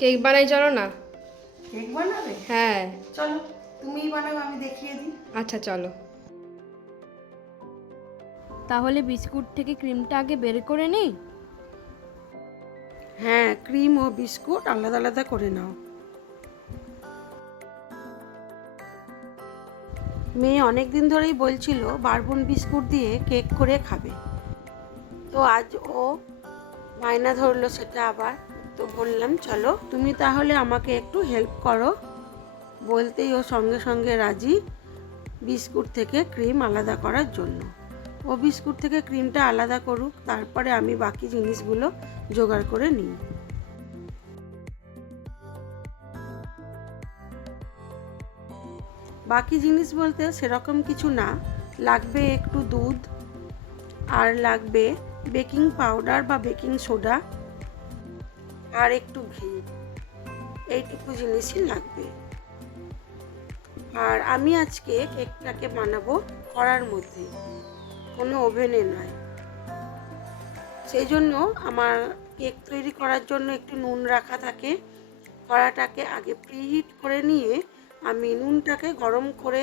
Cake বানাই, চলো না। কেক বানাবে? হ্যাঁ চলো, তুমিই বানাও, আমি দেখিয়ে দিই। আচ্ছা চলো। তাহলে বিস্কুট থেকে ক্রিমটা আগে বের করে নিই। হ্যাঁ, ক্রিম ও বিস্কুট আলাদা আলাদা করে নাও। মেয়ে অনেক দিন ধরেই বলছিল বারবন বিস্কুট দিয়ে কেক করে খাবে, তো আজ ও বায়না ধরলো সেটা আবার। তো বললাম চলো তুমি তাহলে আমাকে একটু হেল্প করো। বলতেই ও সঙ্গে সঙ্গে রাজি বিস্কুট থেকে ক্রিম আলাদা করার জন্য। ও বিস্কুট থেকে ক্রিমটা আলাদা করুক, তারপরে আমি বাকি জিনিসগুলো জোগাড় করে নিই। বাকি জিনিস বলতে সেরকম কিছু না, লাগবে একটু দুধ, আর লাগবে বেকিং পাউডার বা বেকিং সোডা, আর একটু ঘি। এইটুকু জিনিসই লাগবে। আর আমি আজকে কেকটাকে বানাবো কড়ার মধ্যে, কোনো ওভেনে নয়। সেই জন্য আমার কেক তৈরি করার জন্য একটু নুন রাখা থাকে। কড়াটাকে আগে প্রিহিট করে নিয়ে আমি নুনটাকে গরম করে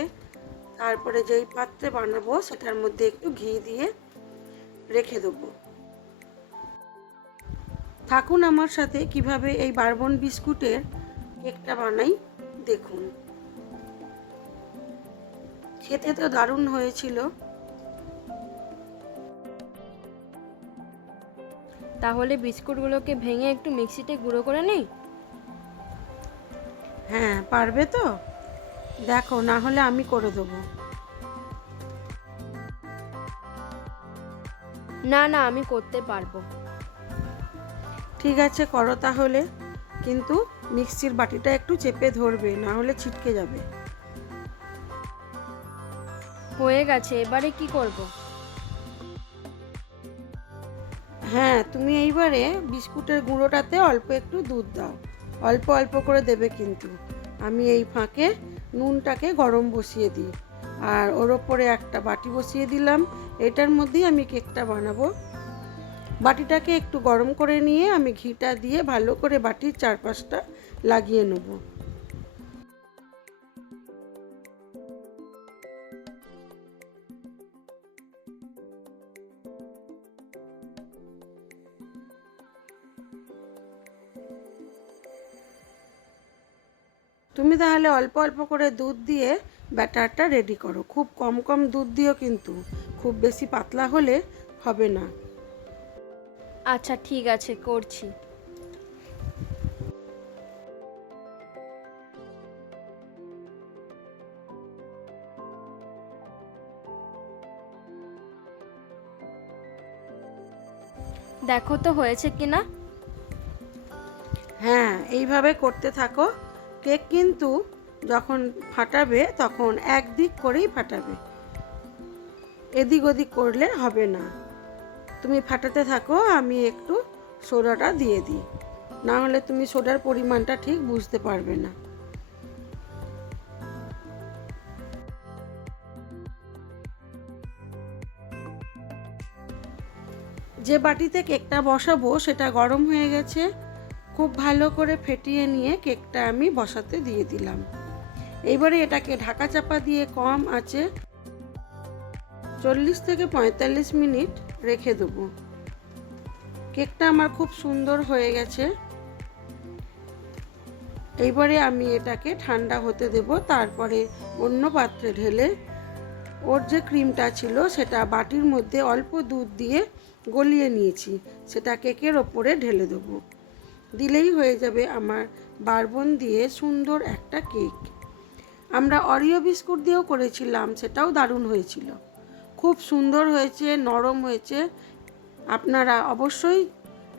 তারপরে যেই পাত্রে বানাবো সেটার মধ্যে একটু ঘি দিয়ে রেখে দেবো। থাকুন আমার সাথে কিভাবে এই বারবন বিস্কুটের কেকটা বানাই দেখুন। খেতে তো দারুণ হয়েছিল। তাহলে বিস্কুটগুলোকে ভেঙে একটু মিক্সিতে গুঁড়ো করে নিই। হ্যাঁ, পারবে তো? দেখো, না হলে আমি করে দেবো। না না, আমি করতে পারবো। ঠিক আছে, করো তাহলে, কিন্তু মিক্সির বাটিটা একটু চেপে ধরবে, না হলে ছিটকে যাবে। হয়ে গেছে, এবারে কি করব? হ্যাঁ, তুমি এইবারে বিস্কুটের গুঁড়োটাতে অল্প একটু দুধ দাও, অল্প অল্প করে দেবে কিন্তু। আমি এই ফাঁকে নুনটাকে গরম বসিয়ে দিই, আর ওর ওপরে একটা বাটি বসিয়ে দিলাম। এটার মধ্যেই আমি কেকটা বানাবো। বাটিটাকে একটু গরম করে নিয়ে আমি ঘিটা দিয়ে ভালো করে বাটির চারপাশটা লাগিয়ে নেব। তুমি তাহলে অল্প অল্প করে দুধ দিয়ে ব্যাটারটা রেডি করো। খুব কম কম দুধ দিও কিন্তু, খুব বেশি পাতলা হলে হবে না। আচ্ছা ঠিক আছে, করছি। দেখো তো হয়েছে কিনা। হ্যাঁ, এইভাবে করতে থাকো। কেক কিন্তু যখন ফাটাবে তখন একদিক করেই ফাটাবে, এদিক ওদিক করলে হবে না। তুমি ফাটাতে থাকো, আমি একটু সোডাটা দিয়ে দিই, না হলে তুমি সোডার পরিমাণটা ঠিক বুঝতে পারবে না। যে বাটিতে কেকটা বসাবো সেটা গরম হয়ে গেছে। খুব ভালো করে ফেটিয়ে নিয়ে কেকটা আমি বসাতে দিয়ে দিলাম। এইবারে এটাকে ঢাকা চাপা দিয়ে কম আঁচে 40 থেকে 45 মিনিট রেখে দেবো। কেকটা আমার খুব সুন্দর হয়ে গেছে। এইবারে আমি এটাকে ঠান্ডা হতে দেব, তারপরে অন্য পাত্রে ঢেলে ওর যে ক্রিমটা ছিল সেটা বাটির মধ্যে অল্প দুধ দিয়ে গলিয়ে নিয়েছি, সেটা কেকের ওপরে ঢেলে দেবো। দিলেই হয়ে যাবে আমার বারবন দিয়ে সুন্দর একটা কেক। আমরা অরিও বিস্কুট দিয়েও করেছিলাম, সেটাও দারুণ হয়েছিল। খুব সুন্দর হয়েছে, নরম হয়েছে। আপনারা অবশ্যই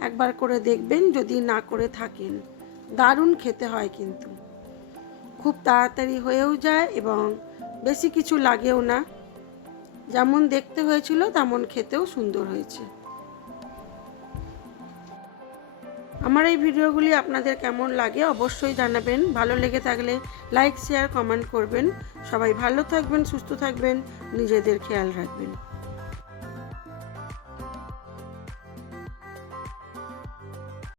একবার করে দেখবেন যদি না করে থাকেন। দারুণ খেতে হয় কিন্তু, খুব তাড়াতাড়ি হয়েও যায় এবং বেশি কিছু লাগেও না। যেমন দেখতে হয়েছিল তেমন খেতেও সুন্দর হয়েছে। আমার এই ভিডিওগুলি আপনাদের কেমন লাগে অবশ্যই জানাবেন। ভালো লেগে থাকলে লাইক, শেয়ার, কমেন্ট করবেন। সবাই ভালো থাকবেন, সুস্থ থাকবেন, নিজেদের খেয়াল রাখবেন।